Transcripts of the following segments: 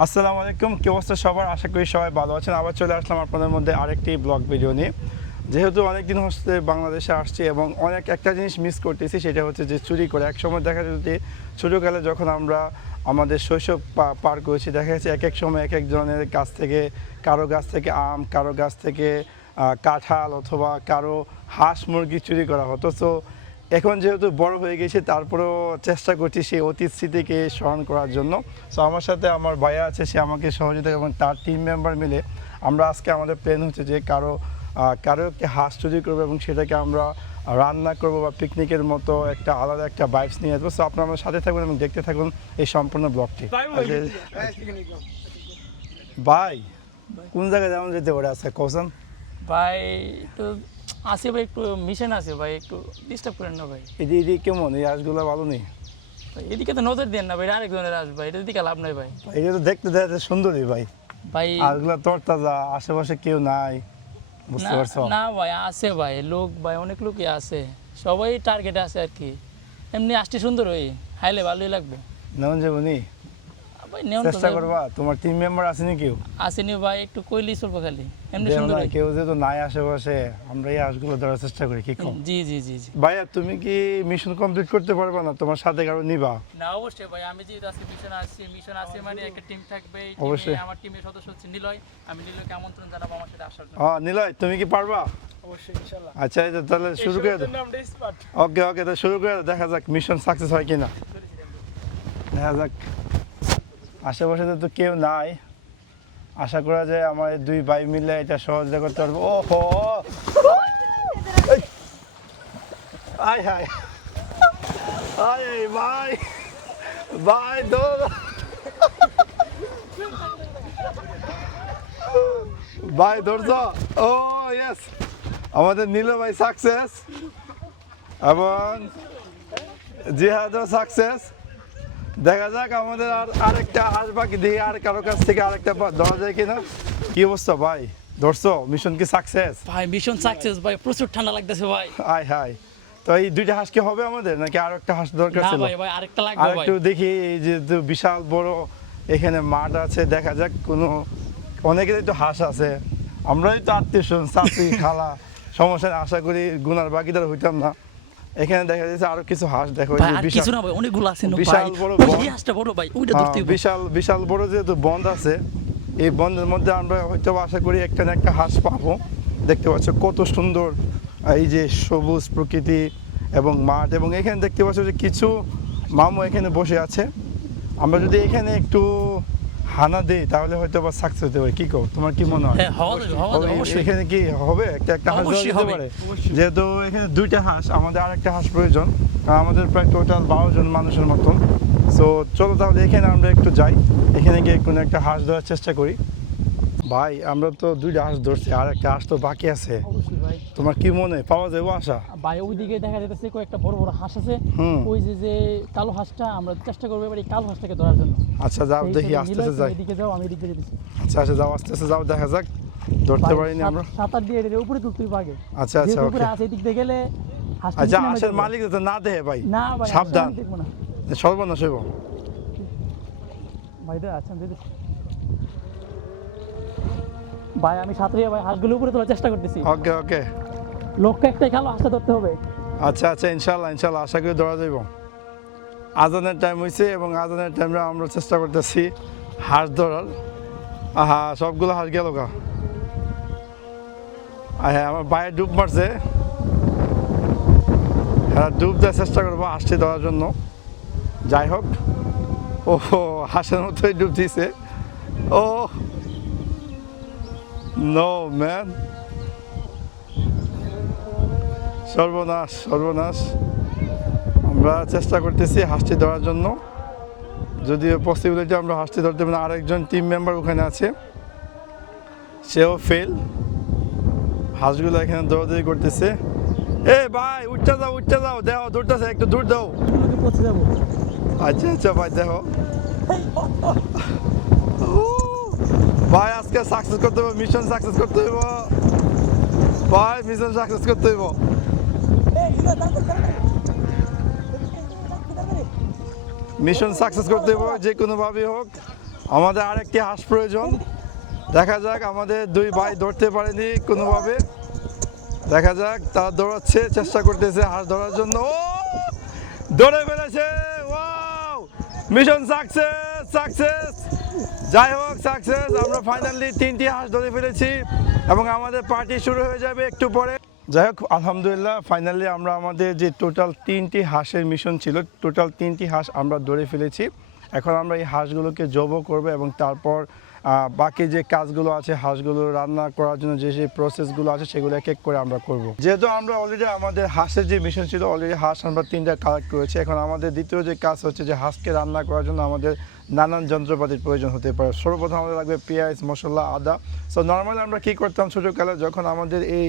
আসসালামু আলাইকুম, কি অবস্থা সবার? আশা করি সবাই ভালো আছেন। আবার চলে আসলাম আপনাদের মধ্যে আরেকটি ব্লগ ভিডিও নিয়ে। যেহেতু অনেকদিন হচ্ছে বাংলাদেশে আসছি এবং অনেক একটা জিনিস মিস করতেছি, সেটা হচ্ছে যে চুরি করে। এক সময় দেখা যেত যে ছোটোকালে যখন আমরা আমাদের শৈশব পার করেছি, দেখা যাচ্ছে এক এক সময় এক এক জনের কাছ থেকে, কারো গাছ থেকে আম, কারো গাছ থেকে কাঁঠাল অথবা কারো হাঁস মুরগি চুরি করা হতো। সো এখন যেহেতু বড় হয়ে গেছে, তারপরেও চেষ্টা করছি সেই অতীত স্মৃতিকে স্মরণ করার জন্য। সো আমার সাথে আমার ভাইয়া আছে, সে আমাকে সহযোগিতা এবং তার টিম মেম্বার মিলে আমরা আজকে আমাদের প্ল্যান হচ্ছে যে কারো একটি হাঁস চুরি করবো এবং সেটাকে আমরা রান্না করবো বা পিকনিকের মতো একটা আলাদা একটা ভাইবস নিয়ে আসবো। সো আপনারা আমার সাথে থাকুন এবং দেখতে থাকুন এই সম্পূর্ণ ব্লগটি। ভাই, কোন জায়গায় যেমন যেতে পারে আজকে কৌশন? ভাই একটু আসে ভাই, একটু মিশন আছে ভাই, একটু ডিস্টার্ব করেন না ভাই। এদিকে কেমন? এই হাঁসগুলো ভালো নেই ভাই এদিকে তো নজর দেন না ভাই, আরেকজনের আসবে ভাই, এটার দিকে লাভ নাই ভাই। এটা তো দেখতে দেখা সুন্দরই ভাই, ভাই হাঁসগুলো তরতাজা, আশেপাশে কেউ নাই, বুঝতে না পারছো? না ভাই, আছে ভাই, লোক ভাই অনেক লোকই আছে, সবাই টার্গেটে আছে আর কি। এমনি আসতে সুন্দর হই, হাইলে ভালোই লাগবে নেমন যাবো নি? ভাই। নেওন চেষ্টা করবা? তোমার টিম মেম্বার আসেনি কেউ? আসেনি ভাই, একটু কইলেই চলবো খালি, এমনি যেও সুন্দর না, হই। কেউ যেহেতু নাই আশেপাশে, আমরা এই হাঁসগুলো ধরার চেষ্টা করি, কি কম? জি জি জি জি। ভাইয়া, তুমি কি মিশন কমপ্লিট করতে পারবে না? তোমার সাথে কারো নিবা? না অবশ্যই ভাই, আমি যেহেতু আজকে মিশন আছে মানে একটা টিম থাকবে। এই অবশ্যই। আমার টিমের সদস্য হচ্ছে নিলয়, আমি নিলয়কে আমন্ত্রণ জানাবো আমার সাথে আসার জন্য। হ্যাঁ নিলয়, তুমি কি পারবা? অবশ্যই ইনশাআল্লাহ। আচ্ছা, এই তো তাহলে শুরু করে দাও। ওকে ওকে, তাহলে শুরু করে দাও, দেখা যাক মিশন সাকসেস হয় কিনা। দেখা যাক। আশেপাশে তো কেউ নাই, আশা করা যায় আমার এই দুই ভাই মিলে এটা সহযোগিতা করতে পারবো। ওহো, আয় হায়, আরে ভাই, ভাই দৌড়, ভাই ধরছ? ও ইয়েস, আমাদের নীল ভাই সাকসেস এবং জিহাদও সাকসেস। দেখা যাক আমাদের আরেকটা হাঁস বাকি, দেখি আর কারো কাছ থেকে আরেকটা ধরা যায় কিনা। কি অবস্থা ভাই, ধরছো? মিশন কি সাকসেস? ভাই মিশন সাকসেস ভাই, প্রচুর ঠান্ডা লাগতেছে ভাই। আয় হায়, তো এই দুইটা হাঁস কি হবে আমাদের, নাকি আরো একটা হাঁস দরকার না ছিল? ভাই, ভাই আরেকটা লাগবে আর ভাই। একটু দেখি, এই যে বিশাল বড় এখানে মাঠ আছে, দেখা যাক কোনো অনেকেরই তো হাঁস আছে, আমরাই তো আত্মীয় স্বজন, চাচি খালা, সমস্যা নেই, আশা করি গুনার বাকিদার হইতাম না। এখানে দেখা যাচ্ছে আরো কিছু হাঁস, দেখো ভাই আর কিছু না ভাই, অনেকগুলো আছে না বিশাল ভাই। বড় ওই বন। যে হাঁসটা বড় ভাই, ওইটা ধরতে হবে। বিশাল বিশাল বড় যেহেতু বন্ধ আছে, এই বন্ধের মধ্যে আমরা হয়তো আশা করি একটা না একটা হাঁস পাবো। দেখতে পাচ্ছ কত সুন্দর এই যে সবুজ প্রকৃতি এবং মাঠ, এবং এখানে দেখতে পাচ্ছ যে কিছু মামু এখানে বসে আছে। আমরা যদি এখানে একটু হানা দিই তাহলে হয়তো বা সাকসেস হতে পারে। কি কও, তোমার কি মনে হয়? হ্যাঁ হবে হবে অবশ্যই। এখানে কি হবে? একটা হাঁস দেওয়া অবশ্যই যেতে হবে। পারে? যেহেতু এখানে দুইটা হাঁস, আমাদের আরেকটা হাঁস প্রয়োজন, কারণ আমাদের প্রায় টোটাল 12 জন মানুষের মতন। সো চলো তাহলে এখানে আমরা একটু যাই, এখানে গিয়ে কোনো একটা হাঁস ধরার চেষ্টা করি। ভাই আমরা তো দুইটা হাঁস ধরছি, আর একটা হাঁস তো বাকি আছে। অবশ্যই ভাই। তোমার কি মনে হয় পাওয়া যাবে আশা? ভাই ওইদিকে দেখা যাচ্ছে কয়েকটা বড় বড় হাঁস আছে। হুম। ওই যে যে কালো হাঁসটা, আমরা চেষ্টা করবো এবার এই কালো হাঁসটাকে ধরার জন্য। আচ্ছা যাও দেখি, আস্তে আস্তে যাই। এদিকে যাও, আমি এদিকে যেতেছি। আচ্ছা আচ্ছা যাও, আস্তে আস্তে যাও, দেখা যাক। ধরতে পারিনি আমরা। সাঁতার দিয়ে এর উপরে তুলতে হবে আগে। আচ্ছা আচ্ছা যেহেতু উপরে ওকে। আছে, এদিক দিয়ে গেলে হাঁসটা আচ্ছা, নিচে নেমে হাঁসের যাবে। মালিক তো না দেহে ভাই, না ভাই, সাবধান, আমি দেখবো না সর্বনাশ হইব। ভাই। আচ্ছা দিতেছি ভাই, আমি সাঁতরিয়ে ভাই হাঁসগুলো উপরে তোলার চেষ্টা করতেছি। ওকে ওকে। লক্ষ্য একটাই, কালো হাঁসটা ধরতে হবে। আচ্ছা আচ্ছা, ইনশাল্লাহ ইনশাল্লাহ, আশা করি ধরা যাইব। আজানের টাইম হয়েছে এবং আজানের টাইমে আমরা চেষ্টা করতেছি হাঁস ধরার। আহা, সবগুলো হাঁস গেল গা। হ্যাঁ, আমার বাইরে ডুব মারছে, হ্যাঁ ডুব দেওয়ার চেষ্টা করবো হাঁসটি ধরার জন্য। যাই হোক, ও হাঁসের মতোই ডুব দিছে। ও নো ম্যান, সর্বনাশ সর্বনাশ। আমরা চেষ্টা করতেছি হাঁসটি ধরার জন্য, যদিও পসিবিলিটি আমরা হাঁসটি ধরতে পারি না। আরেকজন টিম মেম্বার ওখানে আছে, সেও ফেল। হাঁসগুলো এখানে দৌড়াদৌড়ি করতেছে। এ ভাই উঠতে যাও, দেখো দৌড়তেছে, একটু দূর দাও। এগুলোকে পৌঁছে যাবো। আচ্ছা আচ্ছা ভাই, দেখো ভাই, আজকে সাকসেস করতে হবে, মিশন সাকসেস করতে হইব ভাই, মিশন সাকসেস করতে হইব। মিশন সাকসেস করতে হইব যে কোনোভাবেই হোক। আমাদের আরেকটি হাঁস প্রয়োজন। দেখা যাক, আমাদের দুই ভাই ধরতে পারেনি কোনোভাবে। দেখা যাক, তারা দৌড়াচ্ছে, চেষ্টা করতেছে হাঁস ধরার জন্য। ও ধরে ফেলেছে, ওয়াও, মিশন সাকসেস। যাই হোক, সাকসেস। আমরা ফাইনালি 3টি হাঁস ধরে ফেলেছি এবং আমাদের পার্টি শুরু হয়ে যাবে একটু পরে। যাই হোক, আলহামদুলিল্লাহ, ফাইনালি আমরা আমাদের যে টোটাল 3টি হাঁসের মিশন ছিল, টোটাল 3টি হাঁস আমরা ধরে ফেলেছি। এখন আমরা এই হাঁসগুলোকে জবো করবো এবং তারপর বাকি যে কাজগুলো আছে হাঁসগুলো রান্না করার জন্য যে প্রসেসগুলো আছে সেগুলো এক এক করে আমরা করব। যেহেতু আমরা অলরেডি আমাদের হাঁসের যে মিশন ছিল, অলরেডি হাঁস আমরা 3টা কালেক্ট করেছি। এখন আমাদের দ্বিতীয় যে কাজ হচ্ছে যে হাঁসকে রান্না করার জন্য আমাদের নানান যন্ত্রপাতির প্রয়োজন হতে পারে। সর্বপ্রথম আমাদের লাগবে পেঁয়াজ, মশলা, আদা। সো নর্মালি আমরা কী করতাম ছোটোকালে, যখন আমাদের এই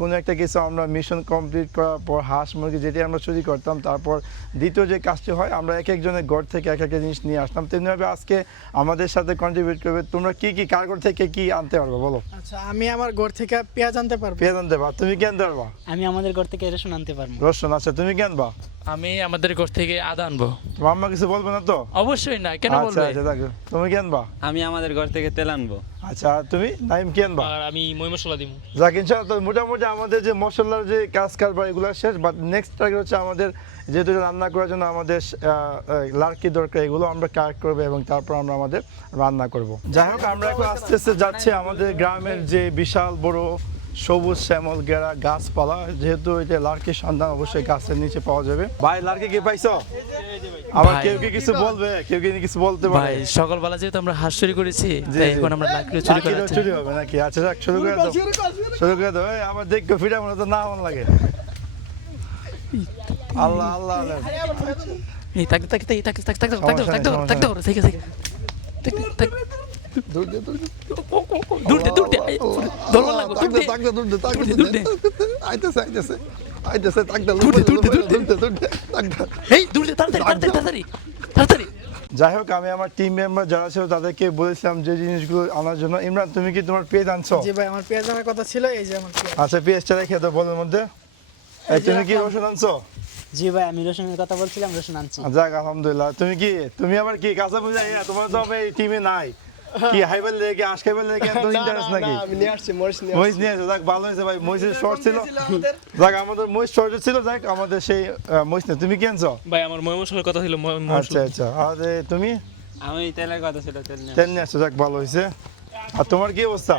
কোনো একটা কিছু আমরা মিশন কমপ্লিট করার পর হাঁস মুরগি যেটি আমরা চুরি করতাম, তারপর দ্বিতীয় যে কাজটি হয় আমরা এক একজনের ঘর থেকে এক একটা জিনিস নিয়ে আসতাম। তেমনিভাবে আজকে আমাদের সাথে কন্ট্রিবিউট করবে। তোমরা কি কার ঘর থেকে কি আনতে পারবো বলো? আচ্ছা, আমি আমার ঘর থেকে পেঁয়াজ আনতে পারবো। পেঁয়াজ আনতে পারবা, তুমি কি আনতে পারবা? আমি আমাদের ঘর থেকে রসুন আনতে পারবো। রসুন, আচ্ছা, তুমি কি আনবা? আমি আমাদের ঘর থেকে আদা আনবো। তোমার আম্মা কিছু বলবে না তো? অবশ্যই না, কেন আচ্ছা বলবে? আচ্ছা, দেখো, তুমি কি আনবা? আমি আমাদের ঘর থেকে তেল আনবো। আচ্ছা, আর তুমি নাইম কি আনবা? আর আমি মই মশলা দিব। যাক, ইনশাআল্লাহ, তো মোটামুটি আমাদের যে মশলার যে কাজ কারবার এগুলো শেষ। বাট নেক্সট টার্গেট হচ্ছে আমাদের যেহেতু রান্না করার জন্য আমাদের লার্কি দরকার, এগুলো আমরা কালেক্ট করবো এবং তারপর আমরা আমাদের রান্না করব। যাই হোক, আমরা এখন আস্তে আস্তে যাচ্ছি আমাদের গ্রামের যে বিশাল বড় সবুজ শ্যামল গেরা গাছপালা। যেহেতু এটা লার্কির সন্ধান অবশ্যই গাছের নিচে পাওয়া যাবে। ভাই, লার্কি কি পাইছো? আবার ভাই। কেউ কি কিছু বলবে, কেউ কি কিছু বলতে পারে? ভাই, সকালবেলা যেহেতু আমরা হাঁস চুরি করেছি, জি, তাই জি। এখন আমরা লাকড়ি চুরি লার্কিরও করাচ্ছি। চুরি হবে নাকি? আচ্ছা, যাক, শুরু করে দাও, শুরু করে দাও। এই আমার দেখো ফিরা মনে তো না মন লাগে। আল্লাহ আল্লাহ আল্লাহ। এই তাক তাক তাক তাক তাক তাক তাক তাক সমস্যা নেই, তাক তাক তাক ঠিক আছে। তাক দূর দে, দূর দে। দূর দে এই, দলবল লাগো, দূর দে। দূর দে। আইতেছে, তাক দে, দূর দে, দূর দে, দূর দে। দূর দে, তাক দে। এই দূর দে, তাড়াতাড়ি। যাই হোক, আমি আমার টিম মেম্বার যারা ছিল তাদেরকে বলেছিলাম যে জিনিসগুলো আনার জন্য। ইমরান, তুমি কি তোমার পেঁয়াজ আনছো? জি ভাই, আমার পেঁয়াজ আনার কথা ছিল, এই যে আমার পেঁয়াজ। আচ্ছা, পেঁয়াজটা রেখে দাও বলের মধ্যে। এই, তুমি কি রসুন আনছো? জি ভাই, আমি রসুনের কথা বলছিলাম, রসুন আনছি। যাক, আলহামদুলিল্লাহ। তুমি আবার কি কাঁচা বুঝা? তোমার তো এই টিমে নাই কি হাইবেল লেগে আশ খাইবেল লেগে এত ইন্টারেস্ট নাকি? আমি নিয়ে আসছি মরিচ নিয়ে মহিষ নিয়ে এসো, যাক, ভালো হয়েছে ভাই। মহিষের শর্ট ছিল, যাক, আমাদের মহিষ শর্ট ছিল, যাক, আমাদের সেই মহিষ নেই। তুমি কি আনছো? ভাই আমার মই মশলার কথা ছিল, মই আচ্ছা মশলা। আচ্ছা, আর তুমি আমি তেলের কথা ছিল, তেল নিয়ে তেল নিয়ে আসছো, যাক, ভালো হয়েছে। আর তোমার কি অবস্থা?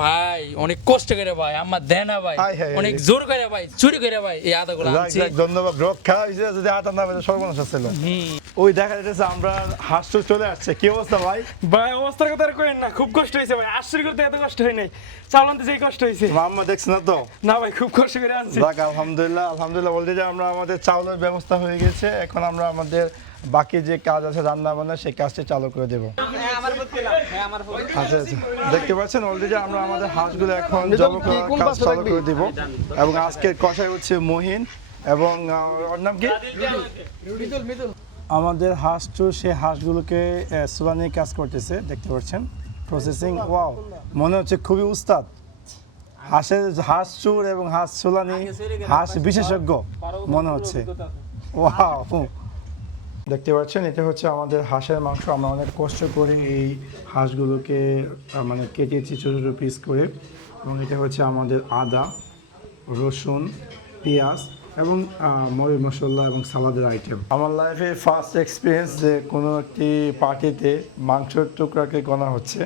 ভাই, অনেক কষ্ট করে ভাই, আমার দেয় না ভাই, হায় হায় হায়। অনেক জোর করে ভাই, চুরি করে ভাই এই আদাগুলো যাক আনছি। যাক, ধন্যবাদ। রোগ খাওয়া হয়েছে, যদি আটা না পেলে সর্বনাশ ছিল। হুম। ওই দেখা যাচ্ছে আমরা হাঁস তো চলে আসছে। কি অবস্থা ভাই? ভাই অবস্থার কথা আর কইেন না, খুব কষ্ট হয়েছে ভাই। আশ্চর্য করতে এত কষ্ট হয় নাই, চাল আনতে যেই কষ্ট হয়েছে। তোমার আম্মা দেখছে না তো? না ভাই, খুব কষ্ট করে আনছি। যাক, আলহামদুলিল্লাহ আলহামদুলিল্লাহ। অলরেডি আমরা আমাদের চাউলের ব্যবস্থা হয়ে গেছে। এখন আমরা আমাদের বাকি যে কাজ আছে রান্না বান্না, সেই কাজটি চালু করে দেবো। আচ্ছা আচ্ছা, দেখতে পাচ্ছেন অলরেডি আমরা আমাদের হাঁসগুলো এখন জব করার কাজ চালু করে দিব। এবং আজকের কষাই হচ্ছে মহিন এবং ওর নাম কি? আমাদের হাঁস চুর, সেই হাঁসগুলোকে সুলানি কাজ করতেছে, দেখতে পাচ্ছেন প্রসেসিং। ওয়াও, মনে হচ্ছে খুবই উস্তাদ। হাঁস চুর এবং হাঁস সুলানি, হাঁস বিশেষজ্ঞ মনে হচ্ছে। ওয়াও, দেখতে পাচ্ছেন এটা হচ্ছে আমাদের হাঁসের মাংস। আমরা অনেক কষ্ট করে এই হাঁসগুলোকে মানে কেটেছি ছোটো ছোটো পিস করে। এবং এটা হচ্ছে আমাদের আদা, রসুন, পেঁয়াজ এবং মরিচ মশলা এবং সালাদের আইটেম। আমার লাইফে ফার্স্ট এক্সপিরিয়েন্স যে কোনো একটি পার্টিতে মাংসের টুকরাকে গোনা হচ্ছে।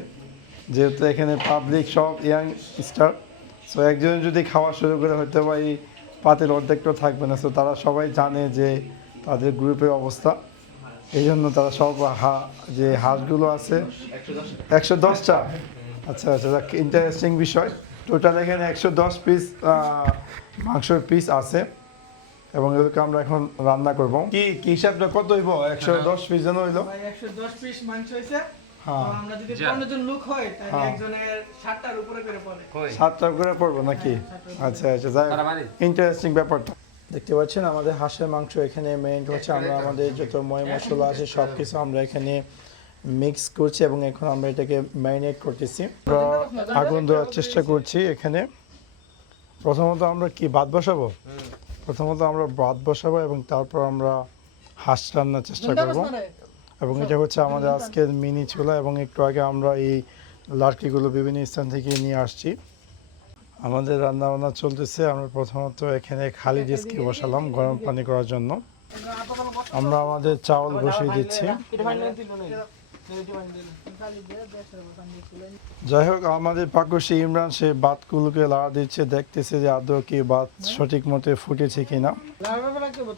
যেহেতু এখানে পাবলিক সব ইয়াং স্টার, সো একজন যদি খাওয়া শুরু করে হয়তো বা এই পাতের অর্ধেকটাও থাকবে না। সো তারা সবাই জানে যে তাদের গ্রুপের অবস্থা, এই জন্য তারা সব যে হাঁসগুলো আছে 110টা। আচ্ছা আচ্ছা, ইন্টারেস্টিং বিষয়। টোটাল এখানে 110 পিস মাংসের পিস আছে এবং এগুলোকে আমরা এখন রান্না করব। কি হিসাবটা কত হইব? 110 পিস যেন হইলো। ভাই 110 পিস মাংস হইছে। হ্যাঁ, তো আমরা যদি 15 জন লোক হয় তাহলে হ্যাঁ। একজনের 60টার উপরে করে পড়ে। 7টা করে পড়বো নাকি? আচ্ছা আচ্ছা, যাই ইন্টারেস্টিং ব্যাপারটা। দেখতে পাচ্ছেন আমাদের হাঁসের মাংস এখানে মেইন হচ্ছে আমরা আমাদের যত ময় মশলা আছে সব কিছু আমরা এখানে মিক্স করছি এবং এখন আমরা এটাকে ম্যারিনেট করতেছি। আমরা আগুন দেওয়ার চেষ্টা করছি এখানে। প্রথমত আমরা কি ভাত বসাবো? প্রথমত আমরা ভাত বসাবো এবং তারপর আমরা হাঁস রান্নার চেষ্টা করব। এবং এটা হচ্ছে আমাদের আজকের মিনি চুলা এবং একটু আগে আমরা এই লাকড়িগুলো বিভিন্ন স্থান থেকে নিয়ে আসছি। আমাদের রান্না বান্না চলতেছে। আমরা প্রথমত এখানে খালি ডিস্কে বসালাম গরম পানি করার জন্য। আমরা আমাদের চাউল বসিয়ে দিচ্ছি। যাই হোক, আমাদের পাকশি ইমরান সে ভাতগুলোকে লাড়া দিচ্ছে, দেখতেছে যে আদৌ কি ভাত সঠিক মতো ফুটেছে কিনা।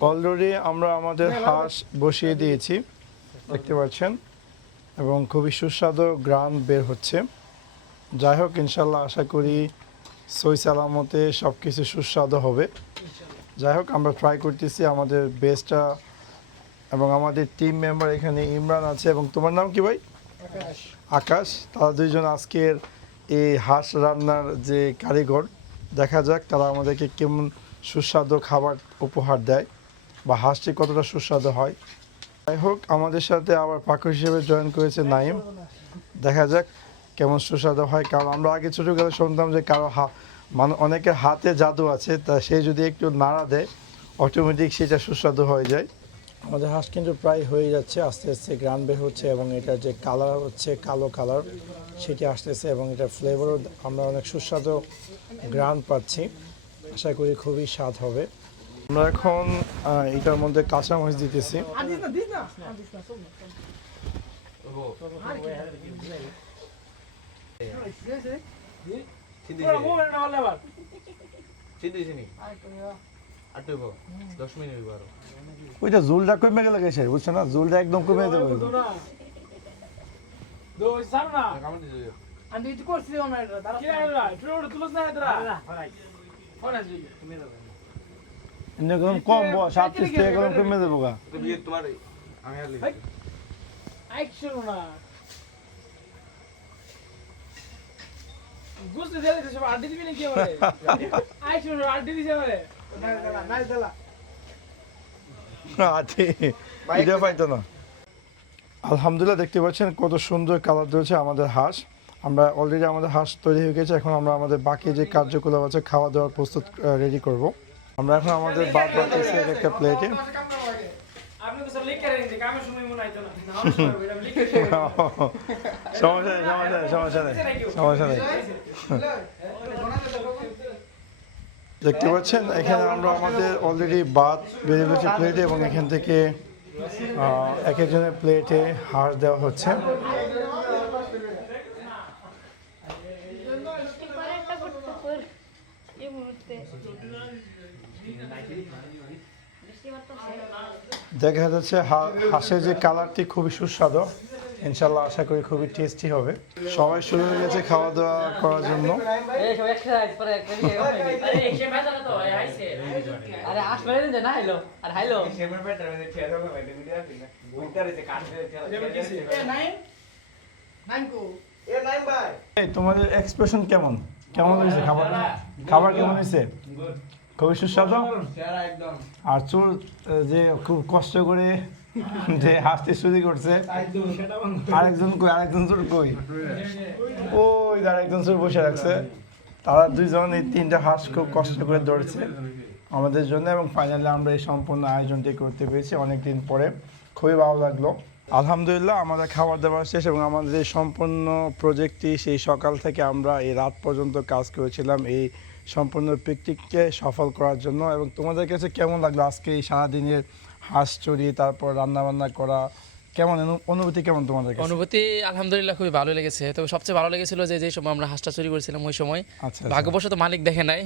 অলরেডি আমরা আমাদের হাঁস বসিয়ে দিয়েছি, দেখতে পাচ্ছেন, এবং খুবই সুস্বাদু গ্রান বের হচ্ছে। যাই হোক, ইনশাল্লাহ আশা করি সই সালামতে সব কিছু সুস্বাদু হবে। যাই হোক, আমরা ট্রাই করতেছি আমাদের বেস্টটা, এবং আমাদের টিম মেম্বার এখানে ইমরান আছে, এবং তোমার নাম কি ভাই? আকাশ। তারা দুইজন আজকের এই হাঁস রান্নার যে কারিগর। দেখা যাক তারা আমাদেরকে কেমন সুস্বাদু খাবার উপহার দেয় বা হাঁসটি কতটা সুস্বাদু হয়। যাই হোক, আমাদের সাথে আবার পাখি হিসেবে জয়েন করেছে নাইম। দেখা যাক কেমন সুস্বাদু হয়, কারণ আমরা আগে ছোটোবেলায় শুনতাম যে কারো অনেকের হাতে জাদু আছে, তা সে যদি একটু নাড়া দেয় অটোমেটিক সেটা সুস্বাদু হয়ে যায়। আমাদের হাঁস কিন্তু প্রায় হয়ে যাচ্ছে, আস্তে আস্তে গ্রান বের হচ্ছে এবং এটার যে কালার হচ্ছে কালো কালার সেটি আসতেছে, এবং এটার ফ্লেভারও আমরা অনেক সুস্বাদু গ্রান পাচ্ছি। আশা করি খুবই স্বাদ হবে। আমরা এখন এটার মধ্যে কাঁচামরিচ দিতেছি। ওইটা জোলটা কমে গেলে গেছে, বুঝছো না? জোলটা একদম কমে দেবো। কম বস 38 থেকে কমে দেবো গা। আলহামদুলিল্লাহ, দেখতে পাচ্ছেন কত সুন্দর কালার দিয়েছে আমাদের হাঁস। আমরা অলরেডি আমাদের হাঁস তৈরি হয়ে গেছে। এখন আমরা আমাদের বাকি যে কার্যকলাপ আছে খাওয়া দাওয়ার প্রস্তুত রেডি করব। আমরা এখন আমাদের ভাত বাড়তেছি একটা প্লেটে। সমস্যা নেই। দেখতে পাচ্ছেন এখানে আমরা আমাদের অলরেডি ভাত বেড়ে গেছে প্লেটে, এবং এখান থেকে এক একজনের প্লেটে হাঁস দেওয়া হচ্ছে। দেখা যাচ্ছে হাঁসের যে কালারটি খুবই সুস্বাদু। ইনশাল্লাহ আশা করি খুবই টেস্টি হবে। সবাই শুরু হয়ে গেছে খাওয়া দাওয়া করার জন্য। তোমাদের এক্সপ্রেশন কেমন কেমন হয়েছে? খাবার কেমন হয়েছে? খুবই সুস্বাদু। আর চুল যে খুব কষ্ট করে যে হাসতে শুরু করছে, আরেকজন চোর কই? ওই আরেকজন চোর বসে রাখছে। তারা দুইজন এই 3টা হাঁস খুব কষ্ট করে ধরেছে আমাদের জন্য, এবং ফাইনালি আমরা এই সম্পূর্ণ আয়োজনটি করতে পেরেছি অনেকদিন পরে। খুবই ভালো লাগলো। আলহামদুলিল্লাহ, আমাদের খাবার দাবার শেষ, এবং আমাদের এই সম্পূর্ণ প্রজেক্টটি সেই সকাল থেকে আমরা এই রাত পর্যন্ত কাজ করেছিলাম এই সম্পূর্ণ পিকনিককে সফল করার জন্য। এবং তোমাদের কাছে কেমন লাগলো আজকে এই সারাদিনের হাঁস চুরি, তারপর রান্নাবান্না করা? কেমন অনুভূতি কেমন তোমাদের কাছে? অনুভূতি আলহামদুলিল্লাহ খুবই ভালো লেগেছে। তবে সবচেয়ে ভালো লেগেছিল যে সময় আমরা হাঁসটা চুরি করেছিলাম ওই সময় আচ্ছা, ভাগ্যবশত মালিক দেখে নাই।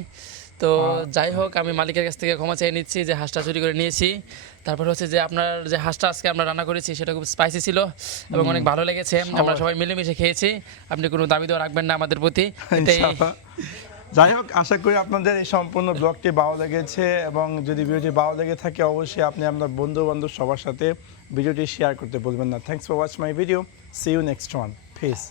তো যাই হোক, আমি মালিকের কাছ থেকে ক্ষমা চেয়ে নিচ্ছি যে হাঁসটা চুরি করে নিয়েছি। তারপর হচ্ছে যে আপনার যে হাঁসটা আজকে আমরা রান্না করেছি সেটা খুব স্পাইসি ছিল এবং অনেক ভালো লেগেছে। আমরা সবাই মিলেমিশে খেয়েছি। আপনি কোনো দাবি দেওয়া রাখবেন না আমাদের প্রতি। যাই হোক, আশা করি আপনাদের এই সম্পূর্ণ ব্লগটি ভালো লেগেছে, এবং যদি ভিডিওটি ভালো লেগে থাকে অবশ্যই আপনি আপনার বন্ধু বান্ধব সবার সাথে ভিডিওটি শেয়ার করতে ভুলবেন না। Thanks for watch my video. See you next one. Piece.